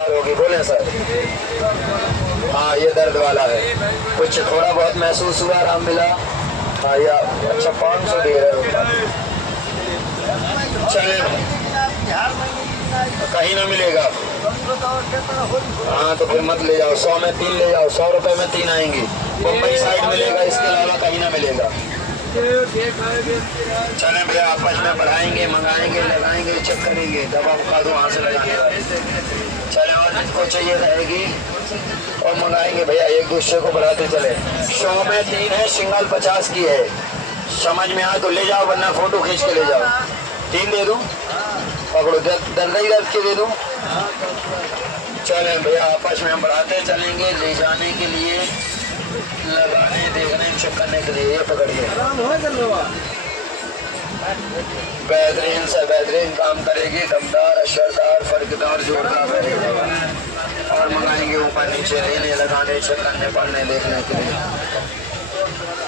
होगी बोले सर। हाँ ये दर्द वाला है, कुछ थोड़ा बहुत महसूस हुआ, आराम मिला। हाँ या अच्छा 500 दे रहे हो, चले कहीं ना मिलेगा। हाँ तो फिर मत ले जाओ, 100 में 3 ले जाओ, 100 रुपए में 3 आएंगी। मुंबई साइड मिलेगा, इसके अलावा कहीं ना मिलेगा। चले भैया आपस में बढ़ाएंगे, मंगाएंगे, लगाएंगे, चेक करेंगे, दवा बता दो वहाँ से लगाने वाले। चले और जिसको चाहिए रहेगी और मंगाएंगे भैया, एक दूसरे को बढ़ाते चले। 100 में 3 है, सिंगल 50 की है। समझ में आए तो ले जाओ, वरना फोटो खींच के ले जाओ। 3 दे दूं, पकड़ो, दर्द ही दर्द के दे दूं। चले भैया आपस में हम बढ़ाते चलेंगे, ले जाने के लिए, लगाने, देखने, चेक करने के लिए। ये पकड़िए, बेहतरीन से बेहतरीन काम करेगी, दमदार, असरदार, फर्कदार, जोरदार रहेगा। और मंगाएंगे ऊपर नीचे, लेने, लगाने, चेक करने, पढ़ने, देखने के लिए।